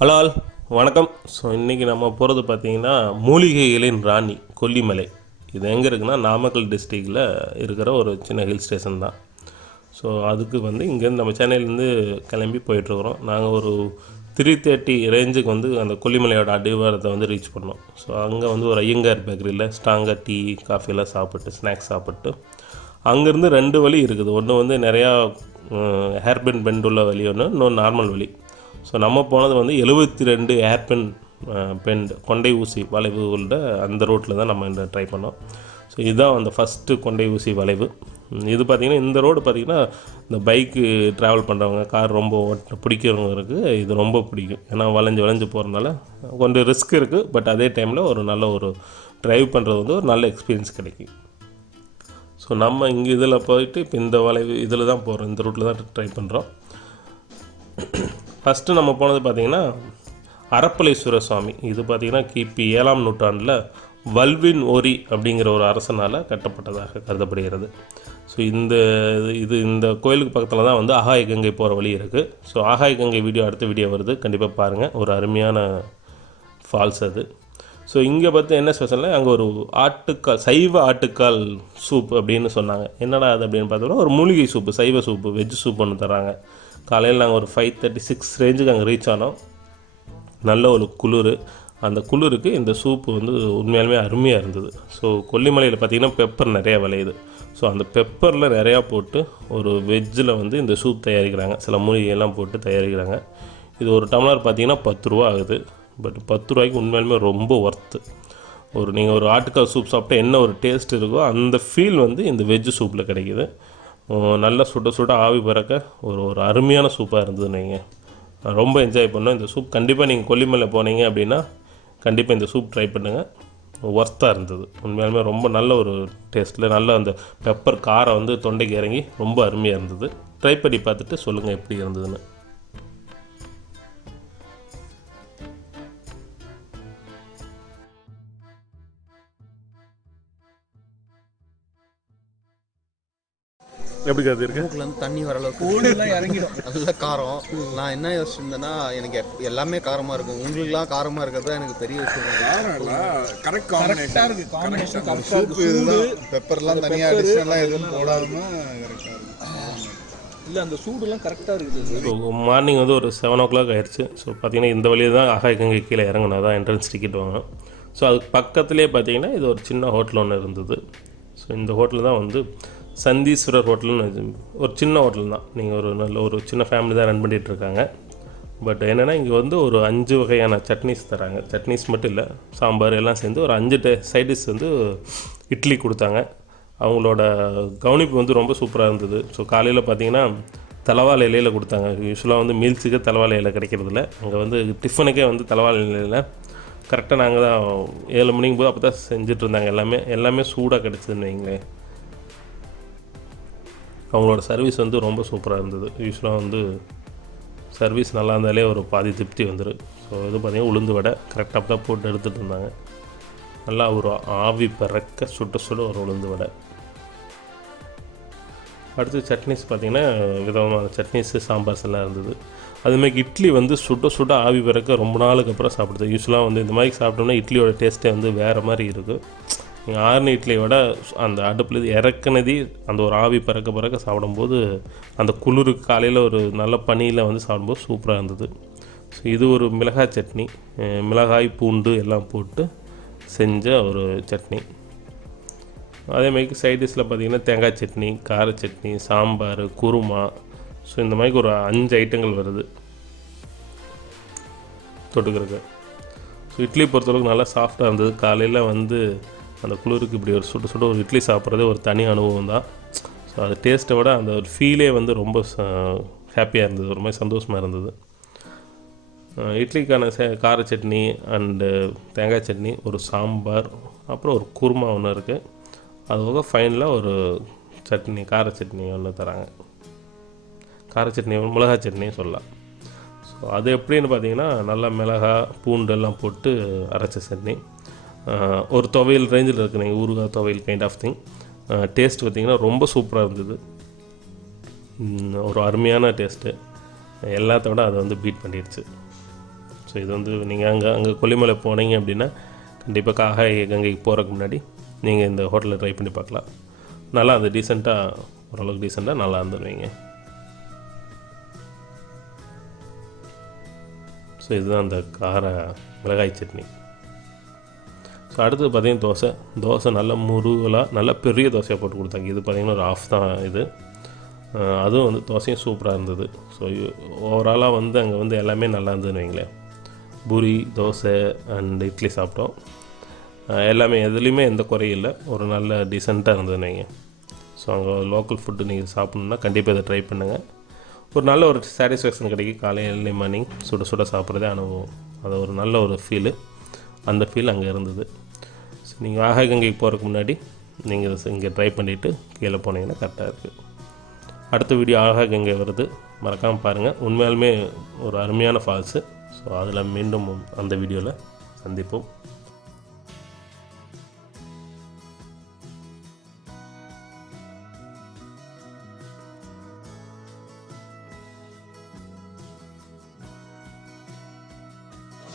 Hello all வணக்கம். So இன்றைக்கி நம்ம போகிறது பார்த்திங்கன்னா மூலிகைகளின் ராணி கொல்லிமலை. இது எங்கே இருக்குன்னா நாமக்கல் டிஸ்ட்ரிக்டில் இருக்கிற ஒரு சின்ன ஹில் ஸ்டேஷன் தான். ஸோ அதுக்கு வந்து இங்கேருந்து நம்ம சென்னையிலேருந்து கிளம்பி போயிட்டுருக்குறோம். நாங்கள் ஒரு த்ரீ தேர்ட்டி ரேஞ்சுக்கு வந்து அந்த கொல்லிமலையோட அடிவாரத்தை வந்து ரீச் பண்ணோம். ஸோ அங்கே வந்து ஒரு ஐயங்கார் பேக்கரியில் ஸ்ட்ராங்காக டீ காஃபியெல்லாம் சாப்பிட்டு ஸ்நாக்ஸ் சாப்பிட்டு அங்கேருந்து ரெண்டு வழி இருக்குது. ஒன்று வந்து நிறையா ஹேர்பின் பெண்ட் உள்ள வழி ஒன்று இன்னொன்று நார்மல் வழி. ஸோ நம்ம போனது வந்து எழுபத்தி ரெண்டு ஏர்பென் பெண்ட் கொண்டை ஊசி வளைவு உள்ள அந்த ரோட்டில் தான் நம்ம இந்த ட்ரை பண்ணோம். ஸோ இதுதான் அந்த ஃபஸ்ட்டு கொண்டை ஊசி வளைவு. இது பார்த்திங்கன்னா இந்த ரோடு பார்த்திங்கன்னா இந்த பைக்கு ட்ராவல் பண்ணுறவங்க கார் ரொம்ப ஓட்ட பிடிக்கிறவங்களுக்கு இது ரொம்ப பிடிக்கும். ஏன்னா வளைஞ்சு வளைஞ்சு போகிறதுனால கொஞ்சம் ரிஸ்க் இருக்குது பட் அதே டைமில் ஒரு நல்ல ஒரு ட்ரைவ் பண்ணுறது வந்து ஒரு நல்ல எக்ஸ்பீரியன்ஸ் கிடைக்கும். ஸோ நம்ம இங்கே இதில் போயிட்டு இப்போ இந்த வளைவு இதில் தான் போகிறோம் இந்த ரூட்டில் தான் ட்ரை பண்ணுறோம் ஃபஸ்ட்டு நம்ம போனது பார்த்திங்கன்னா அறப்பளீஸ்வர சுவாமி. இது பார்த்திங்கன்னா கிபி ஏழாம் நூற்றாண்டில் வல்வின் ஓரி அப்படிங்கிற ஒரு அரசனால் கட்டப்பட்டதாக கருதப்படுகிறது. ஸோ இந்த இது- இது இந்த கோயிலுக்கு பக்கத்தில் தான் வந்து ஆகாய கங்கை போகிற வழி இருக்குது ஸோ ஆகாய கங்கை வீடியோ அடுத்த வீடியோ வருது. கண்டிப்பாக பாருங்கள் ஒரு அருமையான ஃபால்ஸ் அது. ஸோ இங்கே பார்த்து என்ன ஸ்பெஷல்னா அங்கே ஒரு ஆட்டுக்கால் சைவ ஆட்டுக்கால் சூப் அப்படின்னு சொன்னாங்க. என்னடா அது அப்படின்னு பார்த்தோம்னா ஒரு மூலிகை சூப்பு சைவ சூப்பு வெஜ் சூப் ஒன்று தராங்க காலையில் நாங்கள் ஒரு ஃபைவ் தேர்ட்டி சிக்ஸ் ரேஞ்சுக்கு அங்கே ரீச் ஆனோம். நல்ல ஒரு குளிர். அந்த குளிருக்கு இந்த சூப்பு வந்து உண்மையாலுமே அருமையாக இருந்தது. ஸோ கொல்லிமலையில் பார்த்திங்கன்னா பெப்பர் நிறையா விளையுது. ஸோ அந்த பெப்பரில் நிறையா போட்டு ஒரு வெஜ்ஜில் வந்து இந்த சூப் தயாரிக்கிறாங்க. சில மூலிகையெல்லாம் போட்டு தயாரிக்கிறாங்க. இது ஒரு டம்ளர் பார்த்திங்கன்னா பத்து ரூபா ஆகுது. பட் பத்து ரூபாய்க்கு உண்மையாலுமே ரொம்ப ஒர்த்து ஒரு நீங்கள் ஒரு ஆட்டுக்கால் சூப் சாப்பிட்டா என்ன ஒரு டேஸ்ட் இருக்கோ அந்த ஃபீல் வந்து இந்த வெஜ்ஜு சூப்பில் கிடைக்கிது. நல்லா சுட சுட ஆவி பறக்க ஒரு ஒரு அருமையான சூப்பாக இருந்தது நீங்கள் ரொம்ப என்ஜாய் பண்ணோம். இந்த சூப் கண்டிப்பாக நீங்கள் கொல்லிமலை போனீங்க அப்படின்னா கண்டிப்பாக இந்த சூப் ட்ரை பண்ணுங்கள் ஒர்த்தாக இருந்தது. உண்மையாலுமே ரொம்ப நல்ல ஒரு டேஸ்ட்டில் நல்ல அந்த பெப்பர் காரம் வந்து தொண்டைக்கு இறங்கி ரொம்ப அருமையாக இருந்தது. ட்ரை பண்ணி பார்த்துட்டு சொல்லுங்கள் எப்படி இருந்ததுன்னு. எப்படி கருது இருக்கு? மூக்குல இருந்து தண்ணி வர அளவுக்கு. கூடுலாம் இறங்கிடும். நல்ல காரம். நான் என்ன யோசிச்சிருந்தேன்னா எனக்கு எப்- எல்லாமே காரமா இருக்கும். உங்களுக்குலாம் காரமா இருக்கிறது தான் எனக்கு பெரிய விஷயம். கரெக்ட் கரெக்டா இருக்கு. காம்பினேஷன் இருக்கு. பெப்பர்லாம் தனியாக அடிஷ்னலாக எதுவும் போடாம கரெக்டாக இருக்கும். இல்ல அந்த சூடுலாம் கரெக்டா இருக்குது. ஸோ மார்னிங் வந்து ஒரு செவன் ஓ கிளாக் ஆயிடுச்சு. ஸோ பார்த்தீங்கன்னா இந்த வழியில் தான் ஆகாய கங்கை கீழே இறங்கினா தான் என்ட்ரன்ஸ் டிக்கெட் வாங்கணும் ஸோ அதுக்கு பக்கத்துலேயே பார்த்தீங்கன்னா இது ஒரு சின்ன ஹோட்டல் ஒன்று இருந்தது. ஸோ இந்த ஹோட்டல் தான் வந்து சந்தீஸ்வரர் ஹோட்டல்னு ஒரு சின்ன ஹோட்டல் தான். நீங்கள் ஒரு நல்ல ஒரு சின்ன ஃபேமிலி தான் ரன் பண்ணிகிட்ருக்காங்க இருக்காங்க பட் என்னென்னா இங்கே வந்து ஒரு அஞ்சு வகையான சட்னிஸ் தராங்க. சட்னிஸ் மட்டும் இல்லை சாம்பார் எல்லாம் சேர்ந்து ஒரு அஞ்சு டே சைடிஷ் வந்து இட்லி கொடுத்தாங்க. அவங்களோட கவனிப்பு வந்து ரொம்ப சூப்பராக இருந்தது. ஸோ காலையில் பார்த்தீங்கன்னா தலைவாள இலையில் கொடுத்தாங்க. யூஸ்வலாக வந்து மீல்ஸுக்கு தலவாழை இலை கிடைக்கிறதில்ல. அங்கே வந்து டிஃபனுக்கே வந்து தலவாழை இலையில். கரெக்டாக நாங்கள் தான் ஏழு மணிக்கு போது அப்போ தான் செஞ்சுட்டு இருந்தாங்க எல்லாமே. எல்லாமே சூடாக கிடச்சிதுன்னு வைங்களேன். அவங்களோட சர்வீஸ் வந்து ரொம்ப சூப்பராக இருந்தது. யூஸ்வலாக வந்து சர்வீஸ் நல்லா இருந்தாலே ஒரு பாதி திருப்தி வந்துடும் ஸோ இது பார்த்தீங்கன்னா உளுந்து வடை கரெக்டாக தான் போட்டு எடுத்துகிட்டு இருந்தாங்க. நல்லா ஒரு ஆவி பறக்க சுட்ட சுட ஒரு உளுந்து வடை. அடுத்து சட்னிஸ் பார்த்திங்கன்னா விதமான சட்னிஸு சாம்பார்ஸ் எல்லாம் இருந்தது. அதுமாதிரி இட்லி வந்து சுட சுட ஆவி பிறக்க ரொம்ப நாளுக்கு அப்புறம் சாப்பிடுது யூஸ்வலாக வந்து இந்த மாதிரி சாப்பிட்டோம்னா இட்லியோட டேஸ்ட்டே வந்து வேறு மாதிரி இருக்குது நீங்கள் ஆறுன விட அந்த அடுப்பில் இறக்குனதி அந்த ஒரு ஆவி பறக்க பறக்க சாப்பிடும்போது அந்த குளிருக்கு காலையில் ஒரு நல்ல பனியில் வந்து சாப்பிடும்போது சூப்பராக இருந்தது. ஸோ இது ஒரு மிளகாய் சட்னி மிளகாய் பூண்டு எல்லாம் போட்டு செஞ்ச ஒரு சட்னி. அதே மாதிரி சைட் டிஷ்ஷில் பார்த்திங்கன்னா தேங்காய் சட்னி கார சட்னி சாம்பார் குருமா. ஸோ இந்த மாதிரி ஒரு அஞ்சு ஐட்டங்கள் வருது தொட்டுக்கிறதுக்கு. ஸோ இட்லி பொறுத்தளவுக்கு நல்லா சாஃப்டாக இருந்தது. காலையில் வந்து அந்த குளிருக்கு இப்படி ஒரு சுட சுட ஒரு இட்லி சாப்பிட்றதே ஒரு தனி அனுபவம் தான். ஸோ அது டேஸ்ட்டை விட அந்த ஒரு ஃபீலே வந்து ரொம்ப ஹாப்பியாக இருந்தது. ஒரு மாதிரி சந்தோஷமாக இருந்தது. இட்லிக்கான சே கார சட்னி அண்டு தேங்காய் சட்னி ஒரு சாம்பார் அப்புறம் ஒரு குருமா ஒன்று இருக்குது அது போக ஃபைனலாக ஒரு சட்னி கார சட்னி ஒன்று தராங்க. கார சட்னி மிளகாய் சட்னியும் சொல்லலாம். ஸோ அது எப்படின்னு பார்த்தீங்கன்னா நல்லா மிளகாய் பூண்டு எல்லாம் போட்டு அரைச்ச சட்னி. ஒரு துவையல் ரேஞ்சில் இருக்குது நீங்கள் ஊறுகாய் துவையல் கைண்ட் ஆஃப் திங் டேஸ்ட் பார்த்திங்கன்னா ரொம்ப சூப்பராக இருந்தது. ஒரு அருமையான டேஸ்ட்டு எல்லாத்த விட அதை வந்து பீட் பண்ணிடுச்சு. ஸோ இது வந்து நீங்கள் அங்கே அங்கே கொல்லிமலை போனீங்க அப்படின்னா கண்டிப்பாக காகாய் கங்கைக்கு போகிறதுக்கு முன்னாடி நீங்கள் இந்த ஹோட்டலில் ட்ரை பண்ணி பார்க்கலாம். நல்லா அது டீசெண்டாக ஓரளவுக்கு டீசெண்டாக நல்லா இருந்துருவீங்க. ஸோ இதுதான் அந்த கார மிளகாய் சட்னி. ஸோ அடுத்தது பார்த்தீங்கன்னா தோசை. தோசை நல்ல முருகலாக நல்ல பெரிய தோசையாக போட்டு கொடுத்தாங்க. இது பார்த்திங்கன்னா ஒரு ஆஃப் தான் இது. அதுவும் வந்து தோசையும் சூப்பராக இருந்தது. ஸோ ஓவராலாக வந்து அங்கே வந்து எல்லாமே நல்லா இருந்ததுன்னு வைங்களேன். பூரி தோசை அண்ட் இட்லி சாப்பிட்டோம். எல்லாமே எதுலேயுமே எந்த குறையும் இல்லை. ஒரு நல்ல டீசெண்டாக இருந்ததுன்னு வைங்க ஸோ அங்கே லோக்கல் ஃபுட்டு நீங்கள் சாப்பிட்ணுன்னா கண்டிப்பாக இதை ட்ரை பண்ணுங்கள் ஒரு நல்ல ஒரு சாட்டிஸ்ஃபேக்ஷன் கிடைக்கும். காலையில் ஏர்லி மார்னிங் சுட சுட சாப்பிட்றதே அனுபவம். அது ஒரு நல்ல ஒரு ஃபீலு அந்த ஃபீல் அங்கே இருந்தது. நீங்கள் ஆகாகங்கைக்கு போகிறதுக்கு முன்னாடி நீங்கள் இங்கே ட்ரை பண்ணிவிட்டு கீழே போனீங்கன்னா கரெக்டாக இருக்குது அடுத்த வீடியோ ஆகாகங்கை வருது. மறக்காமல் பாருங்கள் உண்மையாலுமே ஒரு அருமையான ஃபால்ஸு ஸோ அதில் மீண்டும் அந்த வீடியோவில் சந்திப்போம்.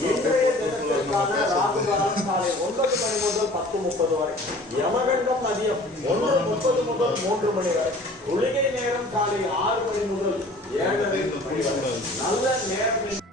போட்டு நம்ம பேசுறது ஒன்பது மணி முதல் பத்து முப்பது வரை யமகண்டம் மதியம் ஒன்று முப்பது முதல் மூன்று மணி வரை குளிகை நேரம் காலை ஆறு மணி முதல் ஏழரை மணி வரை நல்ல நேரம்